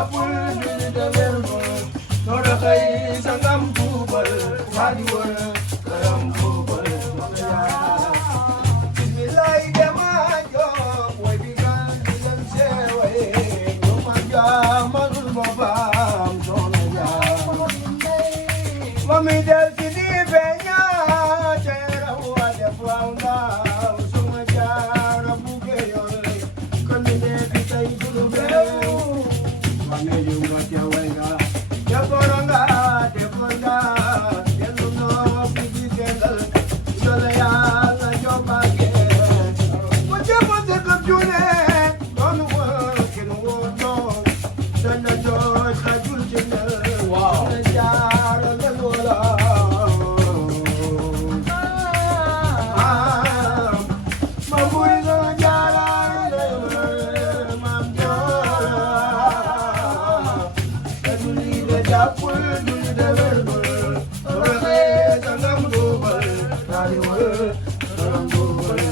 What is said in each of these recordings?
jàppul julli de wérbal soo doxee sangam tuubal waa di wër këram tuubal bismillahi dema jox way bi kan di leen seeway ñu ma jaamalul boppam soxna jaam mami del si di feeña teera wa def waaw ndaw suma jaara buge yoon kon di ne fi tey dulu beew mami yu nga teeway nga deforonga defonga yelu noo fi di kendal sole yàlla jobage mu jëmo se ko june doonu wër kin woo doon dana jooj xajul ci nel waaw jaara la loola ma buy no jaara mam jaara te duli de jàppul duli de wérbal waxee sangam duubal daali wër sangam duubal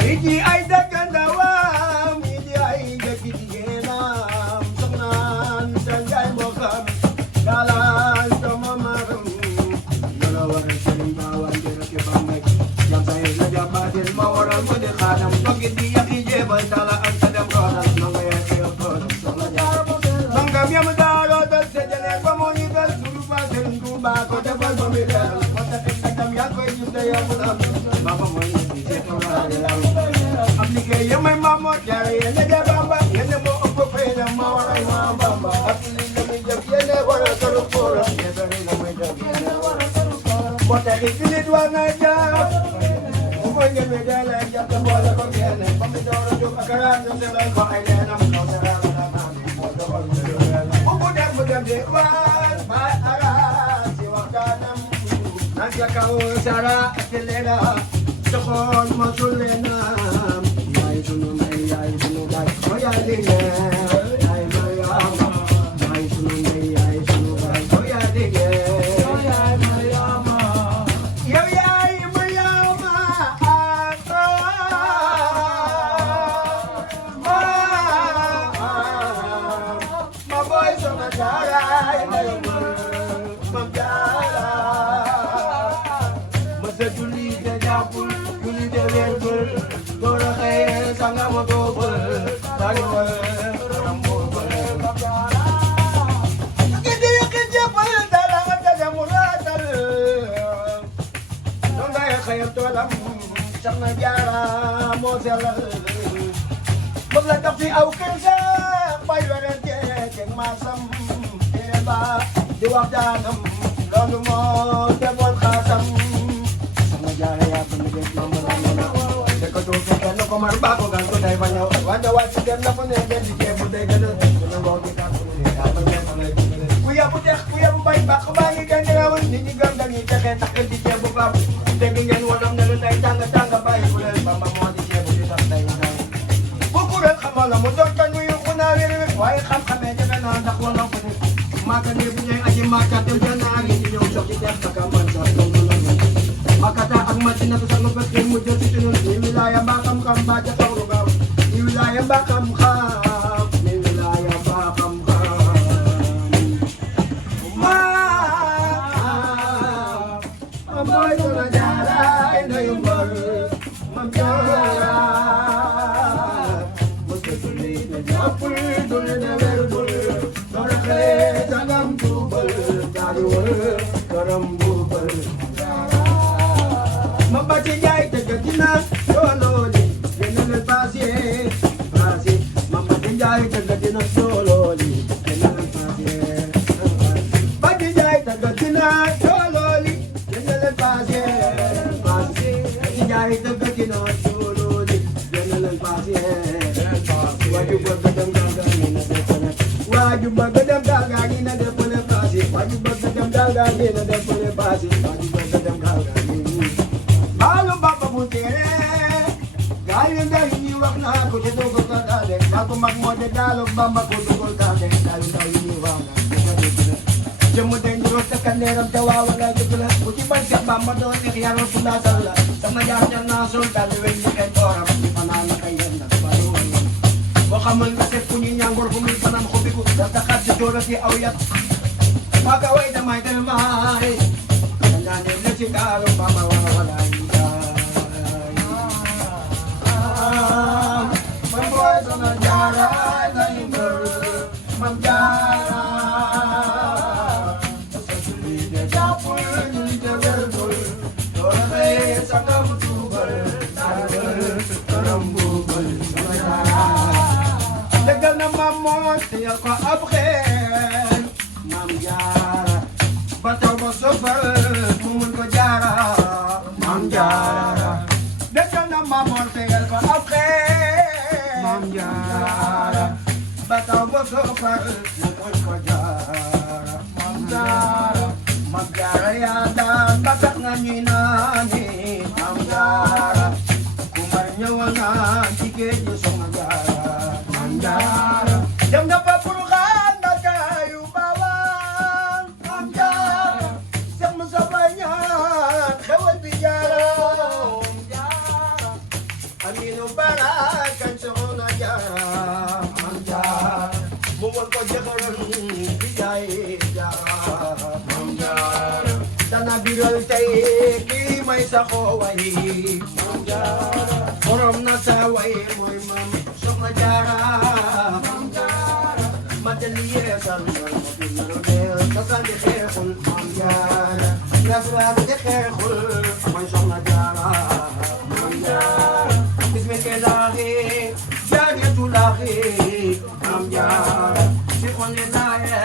mi ji ay dëkkandawam mi ji ay dëkk jigéenam soxnaan sa njaay mbokkam dalaan sama maram yàlla war a sëriñ baawaan di rek bambay jam sa yëg la jàmbaatin ma waral ko di xaadam dogit di yàqi jéebal tala ak sa dem roodal ma nga yee xew tool soxla jaar sangam yam daaroo dal sejale ba moo ñu dal suru ba sëriñ Tuuba ko defal ba muy leeral ma ta teg sakam yaa koy gis da yombul am baba mooy ñu di seet am liggéey yamay maamoo jaare yéene ja bamba yéene moo ëpp fay na ma waral ma bamba ak li la muy jëf yéene waral karu kóoram yéene la muy jëf yéene waral karu kóoram moo tax it nit war na jàpp bu ma ñëwee dee leen jàpp te boole ko génne ba mu door a jóg ak raam ñu selal ko ay leenam kaw sa raam la maam moo doxal mu bu mu dem mu dem di waan ba araam si waxtaanam nan ca kaw sara te leena soxoon ma suleenam yaay sunu may yaay sunu baay o yaay di ngeen yaay Mariama yaay sunu may yaay sunu baay o yaay di ngeen yaay Mariama yow yaay Mariama ma boy sama jaaraay mam jaara ma sa julli de jàppul julli de wérbal soo doxee sangam duubal daali wër këram duubal gidi yëkkat jëppal dara nga daga mu raatal noon ngay xëyam toolam soxna jaara moo sellal bëgg la dox fi aw kër sax bay werante ceeg maasam tere ba di waxtaanam loolu moo defoon xaasam soxna jaara yaa ko liggéey mamma la nana te ko doo fi kenn ko mar baa ko gan ko day fa ñëw wante wàcc dem na fu ne den di ceebu day gën a dina ngoo gi tànk mu ne yaa ma ñeent lay ku yabu dex ku yabu bay baax baa ngi gën di rawal nit ñi gëm dañuy texe tax di ceebu baax dégg ngeen wonam ne lu day tàng tàng bàyyi bu leen bamba moo di ceebu di tax day ndaw bu kuréel xamal la mu doon kan mu yóbbu naa wér waaye xam-xamee jafe naa ndax wala ko nit maaka ne bu ñuy aji maaka dem ca naa ngi di ñëw sox ci def taka man sax dong la makata ak madina ko sax ma fekk mu jël ci ñun ni wilaaya mbaa xam-xam mbaa ca kaw lu gaaw ni wilaaya mbaa xam-xam ni wilaaya mbaa xam-xam ma boy sama jaaraay ndayu mbër mam jaara ma sa julli de jàppul julli de wérbal soo doxee sangam duubal daali wër këram duubal ma bàcce jaay te gëtina soolooli yéen a passé ma bàcce jaay te gëtina soolooli yéen a passé bàcce jaay te gëtina soolooli yéen a passé bàcce jaay te gëtina soolooli yéen a passé waaju bëgg dem gaaga ni na def na waaju bëgg dem gaaga ni na def na passé waaju bëgg dem gaaga ni na def na passé waaju bëgg dem gaaga ni Balu baba mu tere gaay yi ndaw yi wax naa ko te doo ko daale daa ko mag moo de daalo bamba ko dugul daale gaay yi ndaw yi wax naa jëmm day niroo te kaneeram te waaw nga dëgg la bu ci bañ Seex Bamba doon neex yàlla fu laa sal la sama jaar ñal naa sol daal weñ ñi kay tooram di fanaan la kay yenn boo xamul nga seet ku ñu ñaan ngor ko muy fanam ko bigu da taxat ci dorati aw yat maka way da may dem may ndane le ci galu mama wala wala man boy sama jara na nimber mam jara sasuli de japul ni de vergol dore sanga mutubal tarambugol sama jara degal na mamo te ko abxel mam jara bataw ba sofal mumun ko jara mam jara degal na mamo te ko abxel mam jara bataw ba sofal mumun ko jara mam jara ya dan batak nga nyinani mam jara kumar nyawana tike yo song jara mam jara jam na papurukan na kayo bawang mam jara sang masabay niya kawal bijara mam jara amino barat kan na jara mam jara buwan ko jakaran bijay jara mam jara tanabiral tay kimay sa koway mam jara korom na saway moy mam sok na jara mam jara mataliye san mapinarodel kasal de khul mam jara nasrar de khul moy sok na jara mam jara isme ke lahi jari tulahi mam jara si khone laye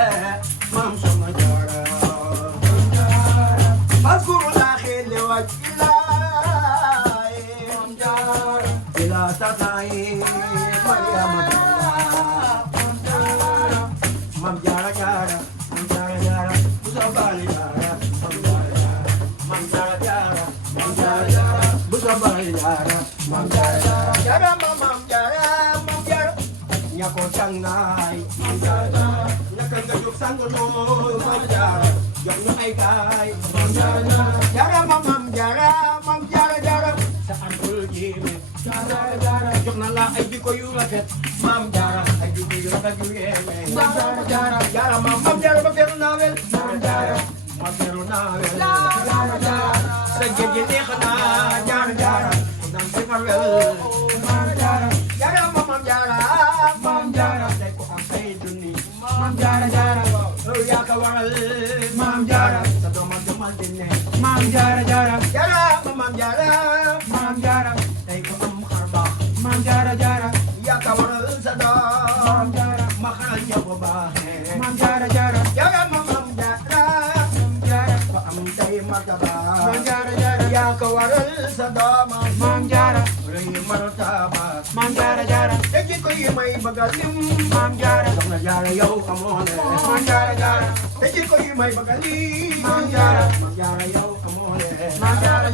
mam sok na jara mam jara azkuru lahi lewaj ilahi mam jara ila tatai maryam mam jara jara mam jara jara busabali jara mam jara jara mam jara jara busabali jara mam jara jara mam jara nyako changnai mam jara nyakang gajuk sangono mam jara yang nyai kai mam jara jara mam jara sa ampul jimi jara jara jok na la ay di ko yu rafet mam jara ay di ko yu yeme jara jara mam jara ba feru nawel jara ma feru nawel jara jara sa jeje ne xana jara jara nam se marwel jara mam jara day ko am say dunni mam jara ya ka waral mam jara sa doma doma dinne mam jara mam jara day ko am xarba mam jara ya ka waral sa dom mam jara maxal ya ko baaxe mam jara mam jara ko am tay martaba mam jara ya ka waral sa dom mam jara rëy martaba mam jara te ko yi may bagalim mam jara soxna jara yow xamone mam jara te ko yi may bagalim mam jara yow xamone mam jara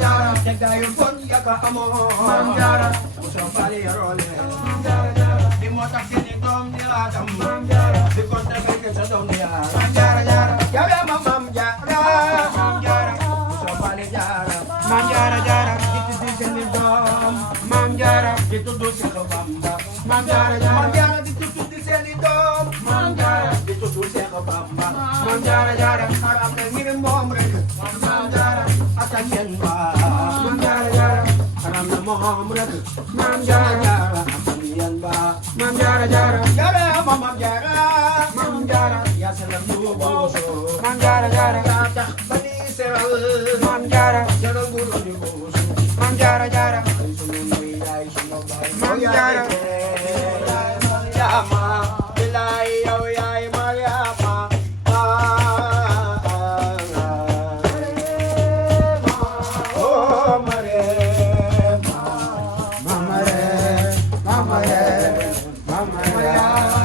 te gayu kon ya ka amo mam jara so bali role mam jara di mo tak sini dom ni adam mam jara di kon te ke sa dom ya mam jara mam jara so bali jara mam jara itu di sini dom mam jara itu do si ko bamba mam jara ditutup di seni dom mam jara ditutup si ko bamba mam jara haram na ngirim moom rek mam jara akan yen ba mam jara haram na moom rek mam jara akan yen ba mam jara mam jara ya salam du boso mam jara ya tak bani seral mam jara guru di boso mam jara mam jara Mariama, bilay yaw yay Mariama, oh Mariama, Mariama,